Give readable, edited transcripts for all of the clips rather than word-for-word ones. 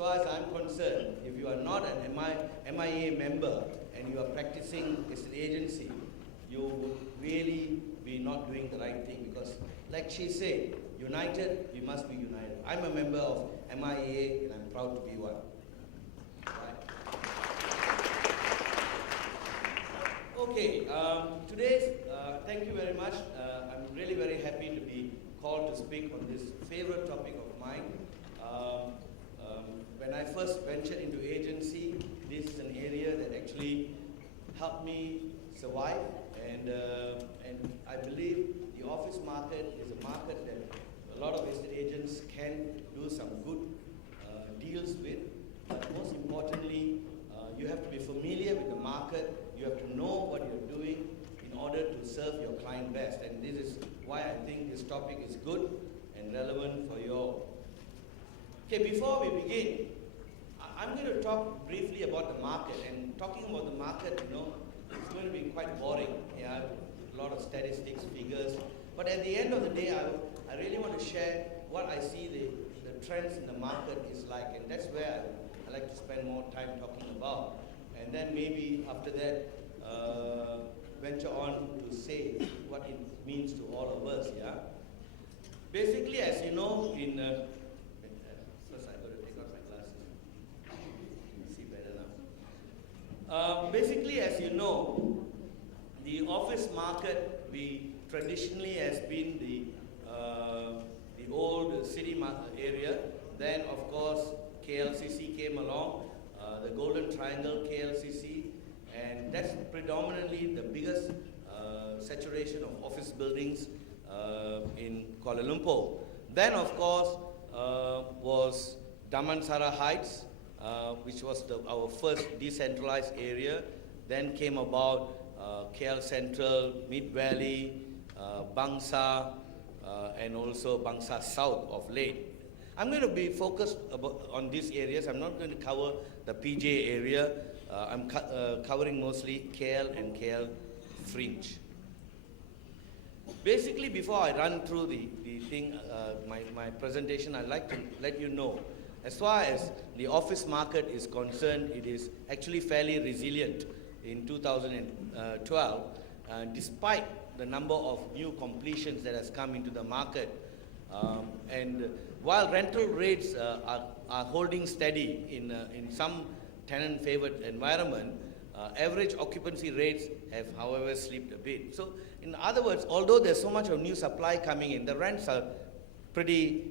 far as I'm concerned, if you are not an MIA member and you are practicing estate agency, you would really be not doing the right thing, because like she said, united, we must be united. I'm a member of MIA and I'm proud to be one. Right. Okay, thank you very much. I'm really very happy to be called to speak on this favorite topic of mine. When I first ventured into agency, this is an area that actually helped me survive, and I believe the office market is a market that a lot of estate agents can do some good deals with. But most importantly, you have to be familiar with the market. You have to know what you're doing in order to serve your client best. And this is why I think this topic is good and relevant for you all. Okay, before we begin, I'm going to talk briefly about the market. And talking about the market, it's going to be quite boring. Yeah, a lot of statistics, figures. But at the end of the day, I really want to share what I see the trends in the market is like. And that's where I like to spend more time talking about. And then maybe after that, venture on to say what it means to all of us, yeah? Basically, as you know, first I got to take off my glasses. You can see better now. Basically, as you know, the office market, we traditionally has been the old city area. Then, of course, KLCC came along, the Golden Triangle KLCC, and that's predominantly the biggest saturation of office buildings in Kuala Lumpur. Then, of course, was Damansara Heights, which was our first decentralized area. Then came about KL Central, Mid Valley, Bangsa, and also Bangsa South of late. I'm going to be focused on these areas. I'm not going to cover the PJ area. I'm covering mostly KL and KL Fringe. Basically, before I run through the thing, my presentation, I'd like to let you know, as far as the office market is concerned, it is actually fairly resilient in 2012, despite the number of new completions that has come into the market. And while rental rates are holding steady in some tenant-favored environment, average occupancy rates have, however, slipped a bit. So, in other words, although there's so much of new supply coming in, the rents are pretty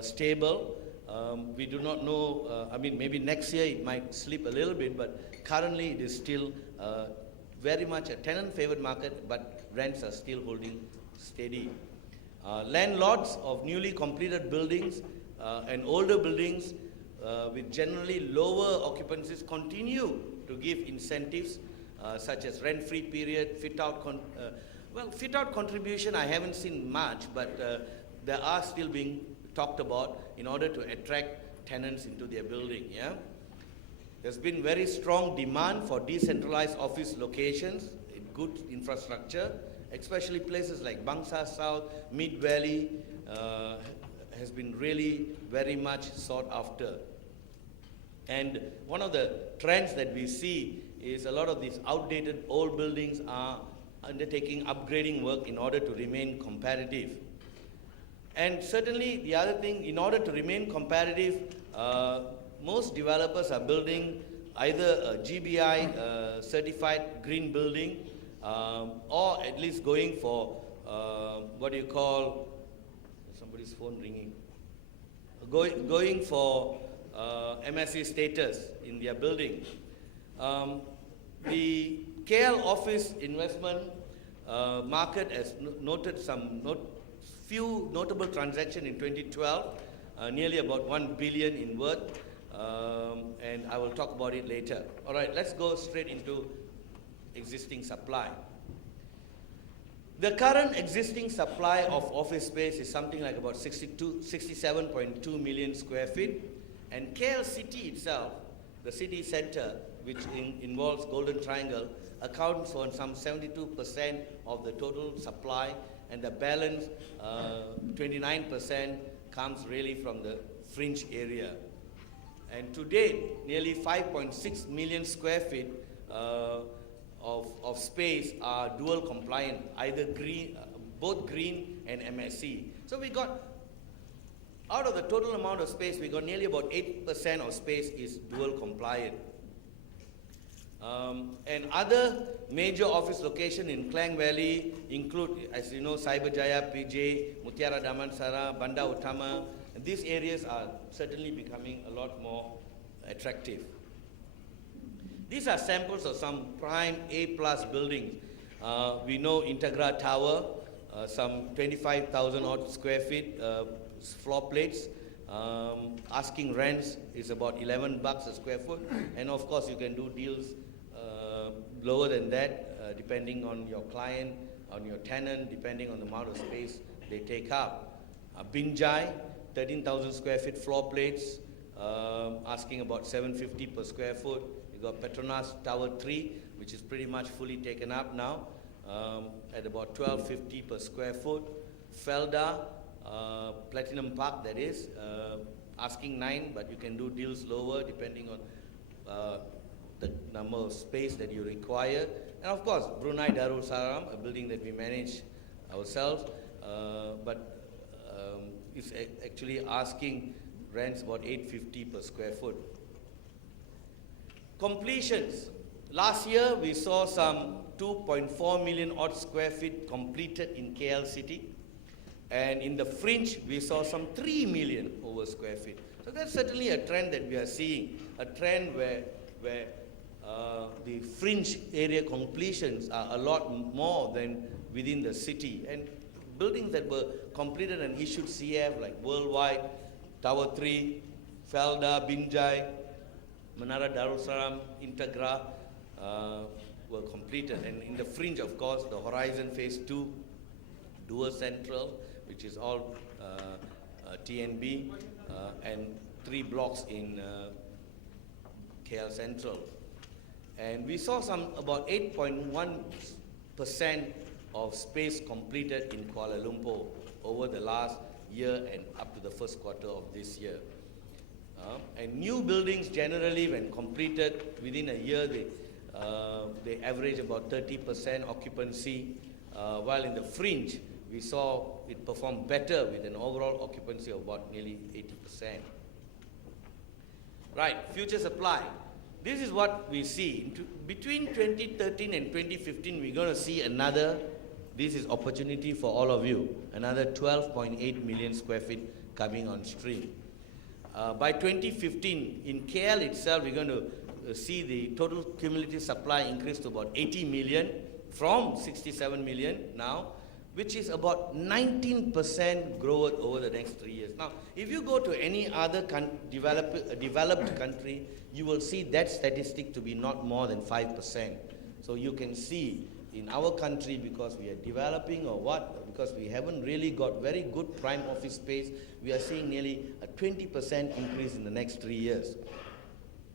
stable. We do not know, maybe next year it might slip a little bit, but currently it is still very much a tenant-favored market, but rents are still holding steady. Landlords of newly completed buildings and older buildings with generally lower occupancies continue to give incentives such as rent-free period, fit-out contribution I haven't seen much, but they are still being talked about in order to attract tenants into their building. Yeah, there's been very strong demand for decentralized office locations in good infrastructure, especially places like Bangsa South, Mid Valley has been really very much sought after. And one of the trends that we see is a lot of these outdated old buildings are undertaking upgrading work in order to remain competitive. And certainly the other thing, in order to remain competitive, most developers are building either a GBI certified green building or at least going for what do you call, somebody's phone ringing, going for MSC status in their building. The KL office investment market has noted few notable transactions in 2012, nearly about 1 billion in worth, and I will talk about it later. All right, let's go straight into existing supply. The current existing supply of office space is something like about 67.2 million square feet, and KL City itself, the city center, which involves Golden Triangle, accounts for some 72% of the total supply, and the balance, 29%, comes really from the fringe area. And to date, nearly 5.6 million square feet of space are dual compliant, either green, both green and MSC. So we got, out of the total amount of space, we got nearly about 8% of space is dual compliant. And other major office locations in Klang Valley include, as you know, Cyberjaya, PJ, Mutiara Damansara, Banda Utama. And these areas are certainly becoming a lot more attractive. These are samples of some prime A+ buildings. We know Integra Tower, some 25,000 odd square feet, floor plates. Asking rents is about $11 a square foot. And of course, you can do deals lower than that, depending on your client, on your tenant, depending on the amount of space they take up. Binjai, 13,000 square feet floor plates, asking about $750 per square foot. You got Petronas Tower 3, which is pretty much fully taken up now, at about $1250 per square foot. Felda, Platinum Park, that is, asking 9, but you can do deals lower depending on the number of space that you require. And of course, Brunei Darussalam, a building that we manage ourselves, but it's actually asking rents about $850 per square foot. Completions. Last year, we saw some 2.4 million odd square feet completed in KL City. And in the fringe, we saw some 3 million over square feet. So that's certainly a trend that we are seeing, a trend where the fringe area completions are a lot more than within the city. And buildings that were completed and issued CF, like Worldwide, Tower 3, Felda, Binjai, Menara Darussalam, Integra, were completed. And in the fringe, of course, the Horizon Phase 2, Dua Central, which is all TNB, and 3 blocks in KL Central. And we saw some about 8.1% of space completed in Kuala Lumpur over the last year and up to the first quarter of this year. And new buildings generally, when completed within a year, they average about 30% occupancy, while in the fringe, we saw it perform better with an overall occupancy of about nearly 80%. Right, future supply. This is what we see. Between 2013 and 2015, we're going to see another, this is opportunity for all of you, another 12.8 million square feet coming on stream. By 2015, in KL itself, we're going to see the total cumulative supply increase to about 80 million from 67 million now, which is about 19% growth over the next 3 years. Now, if you go to any other developed country, you will see that statistic to be not more than 5%. So you can see in our country, because we are developing or what, because we haven't really got very good prime office space, we are seeing nearly a 20% increase in the next 3 years.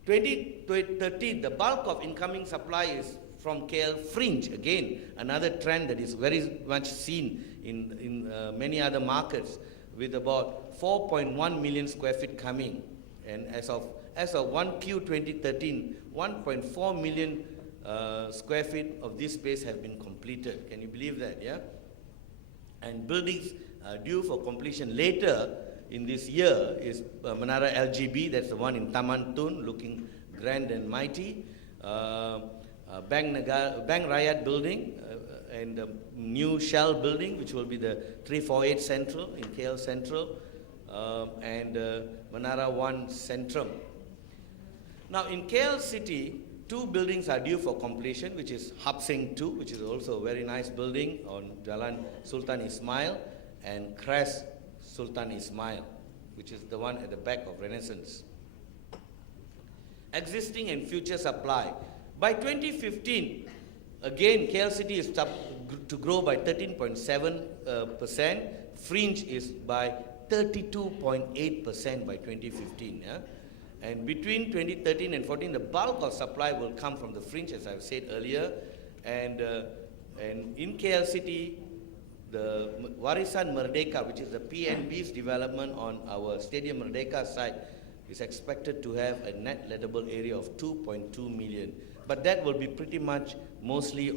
2013, the bulk of incoming supply is from KL fringe. Again, another trend that is very much seen in many other markets, with about 4.1 million square feet coming. And as of 1Q 2013, 1.4 million square feet of this space have been completed. Can you believe that, yeah? And buildings due for completion later in this year is Menara LGB, that's the one in Taman Tun, looking grand and mighty. Bank Rakyat building and the new Shell building, which will be the 348 Central in KL Central, and Menara 1 Centrum. Now in KL City, 2 buildings are due for completion, which is Hap Seng 2, which is also a very nice building on Jalan Sultan Ismail, and Crest Sultan Ismail, which is the one at the back of Renaissance. Existing and future supply. By 2015, again, KL City is to grow by 13.7%. Fringe is by 32.8% by 2015. Yeah? And between 2013 and 14, the bulk of supply will come from the fringe, as I've said earlier. And in KL City, the Warisan Merdeka, which is the PNB's development on our Stadium Merdeka site, is expected to have a net lettable area of 2.2 million. But that will be pretty much mostly,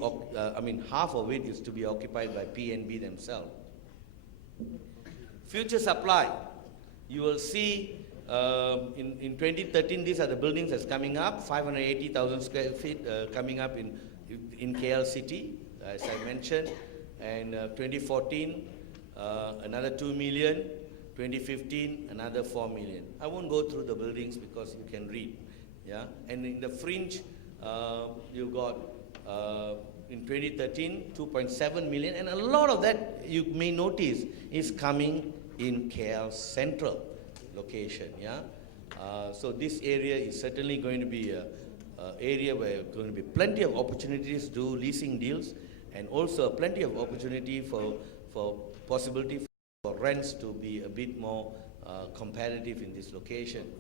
half of it is to be occupied by PNB themselves. Future supply, you will see in 2013, these are the buildings that's coming up, 580,000 square feet coming up in KL City, as I mentioned, and 2014, another 2 million, 2015, another 4 million. I won't go through the buildings because you can read, yeah? And in the fringe, you've got, in 2013, 2.7 million, and a lot of that, you may notice, is coming in KL Central location, yeah? So this area is certainly going to be an area where there are going to be plenty of opportunities to do leasing deals, and also plenty of opportunity for possibility for rents to be a bit more competitive in this location.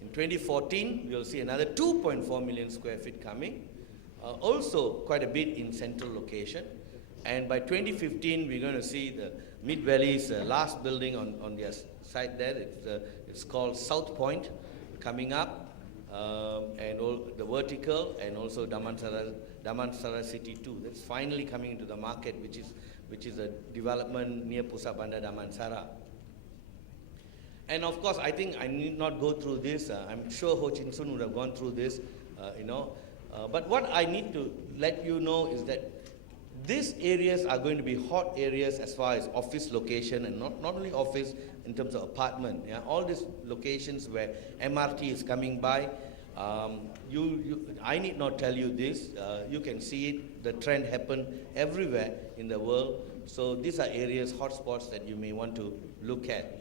In 2014, we'll see another 2.4 million square feet coming, also quite a bit in central location. And by 2015, we're going to see the Mid-Valley's last building on their side there. It's called South Point coming up, and all the vertical, and also Damansara City 2. That's finally coming into the market, which is a development near Pusat Bandar Damansara. And of course, I think I need not go through this. I'm sure Ho Chin Soon would have gone through this, but what I need to let you know is that these areas are going to be hot areas as far as office location, and not only office in terms of apartment. Yeah? All these locations where MRT is coming by, I need not tell you this. You can see it. The trend happened everywhere in the world. So these are areas, hotspots that you may want to look at.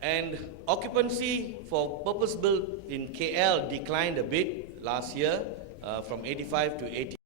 And occupancy for purpose-built in KL declined a bit last year from 85 to 80.